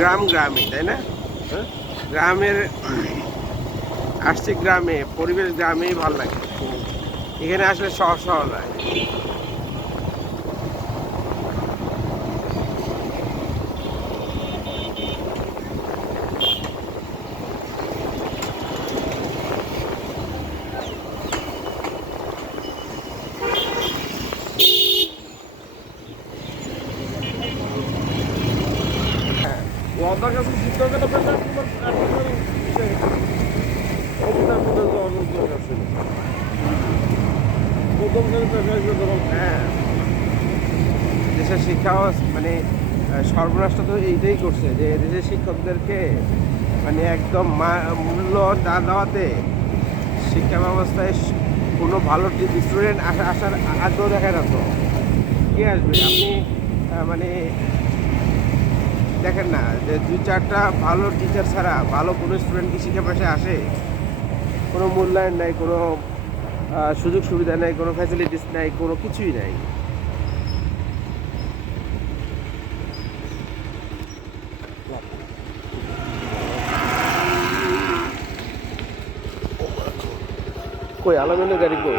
গ্রামে তাই না? হ্যাঁ, গ্রামের আসছে গ্রামে, পরিবেশ গ্রামেই ভালো লাগে। এখানে আসলে শহর শহর লাগে। লঙ্কার কাছে শীতকালে পেশা তোমার অবদান মধ্যে অনন্ত আছে প্রথম কালে পেশা হিসেবে ধরো। হ্যাঁ, দেশের শিক্ষা মানে সর্বনাশটা তো এইটাই করছে যে দেশের শিক্ষকদেরকে মানে একদম মূল্য না দেওয়াতে শিক্ষা ব্যবস্থায় কোনো ভালো স্টুডেন্ট আসার আগ্রহ দেখায় না। তো কে আসবে? আপনি মানে দেখেন না যে 2-4টা ভালো টিচার ছাড়া ভালো কোনো স্টুডেন্ট কি শিক্ষা পেশায় আসে? কোনো মূল্যায়ন নাই, কোনো সুযোগ সুবিধা নেই, কোনো ফ্যাসিলিটিস নাই, কোনো কিছুই নাই। কই আলামিনের গাড়ি কই?